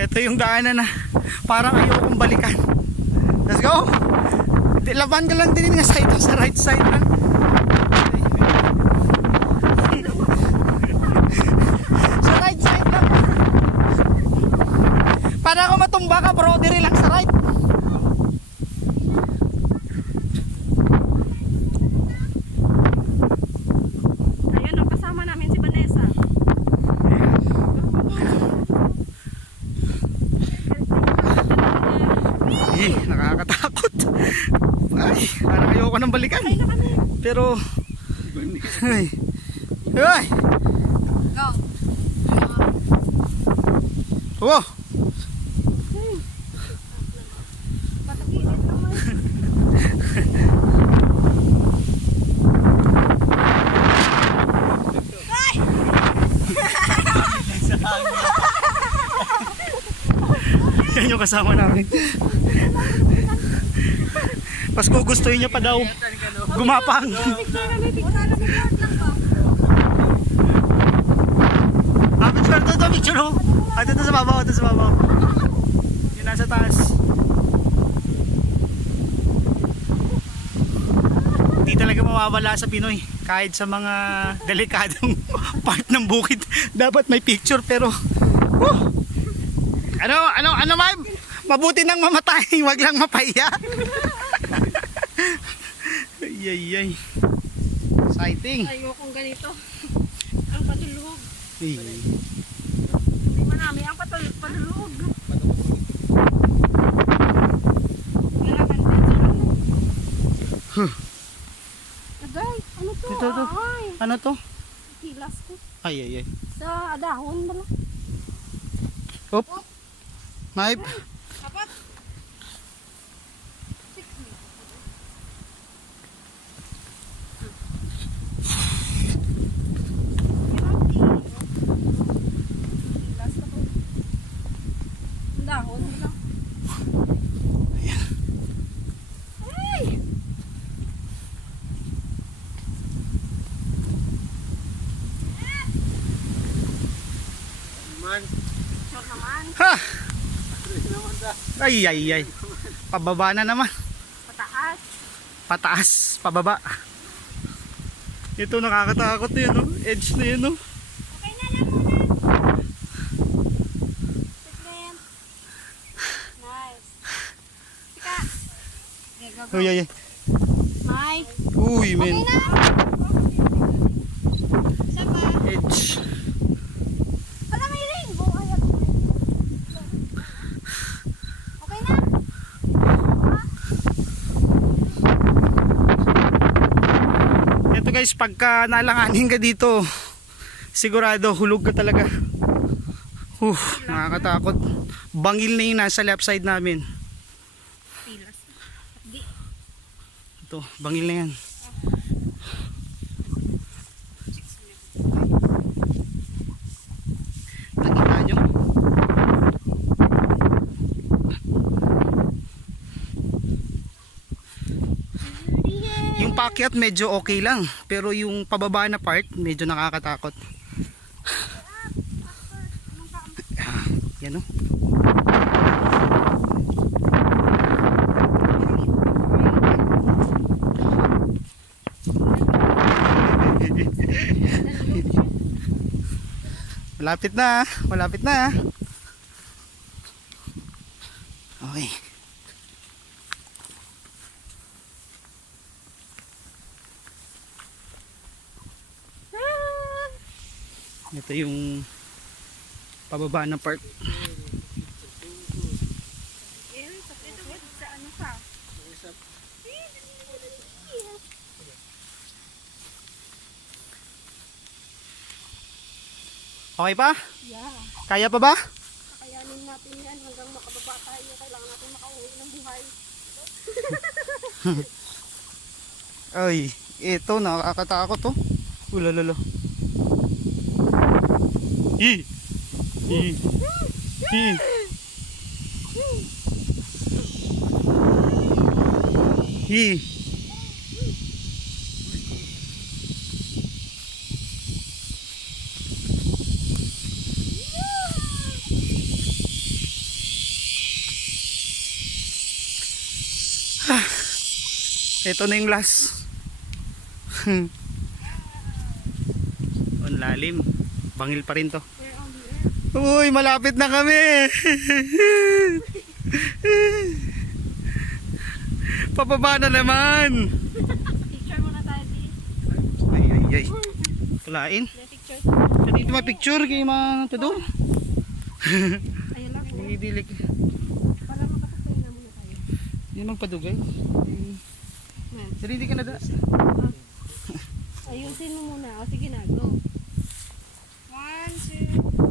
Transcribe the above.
Ito yung daanan na parang ayokong balikan. Let's go! Laban ka lang din nga sa ito, sa right side lang. sa right side lang. Para ako matumba ka, bro, diri sa right. Ayun, ang kasama namin si Vanessa. Eh, nakakatakot. Ay, parang ayoko nang balikan. Pero, ay, ay, Go. wow, yan yung kasama namin. Pas gugustuhin niya pa daw gumapang. Ah, picture to, to, picture oh. Ah, dito sa babaw, dito sa babaw. Yung nasa taas. Hindi talaga mawawala sa Pinoy. Kahit sa mga delikadong part ng bukid, dapat may picture pero whew, ano, ano, ano ma'am? Mabuti nang mamatay, wag lang mapahiya. Ay, ay, ay. Exciting. Ayokong ganito. Ang padulog. Ay. Hindi man namin ang patul padulog. Wala kang Huh. Agay, ano to? Ito, ito. Ay, Ano to? hilas ko. Ay, ay, ay. Sa dahon bala. Hop. Knife. Apat. Six me. Hilas ko to. Ang dahon bala. Ay! Short naman. Ha! Ay, ay, ay. Pababa na naman. Pataas. Pataas, pababa. Ito nakakatakot na yun, no? Edge na yun, no? Okay na lang muna. Nice. Sika. Okay, go, go. Uy, ay, ay. Mike. Uy, Okay men. na. Isa pa. Edge. Wala may rainbow. Ay, ako. Okay na. Ito guys, pagka nalanganin ka dito, sigurado hulog ka talaga. Uh, nakakatakot. Bangil na yung nasa left side namin. Ito, bangil na yan. Yung pakyat medyo okay lang, pero yung pababa na part medyo nakakatakot. Ah, Yan o. Malapit na, malapit na. Okay. Ito yung pababa na part. Okay pa? Yeah. Kaya pa ba? Kakayanin natin yan hanggang makababa tayo. Kailangan natin makauwi ng buhay. Ay, ito nakakatakot to. Ulalala. I. I. I. I. Ito na yung last. Hmm. Ang lalim. Bangil pa rin to. Uy, malapit na kami. Pababa na naman. Picture muna tayo, di. Ay, ay, ay. Picture. Dito may picture kay mga todo. Ayun lang. Didilik. Para makapagpahin na muna tayo. Yan magpadugay. Di ka na da. Ayusin mo muna. O sige na, go. one, two.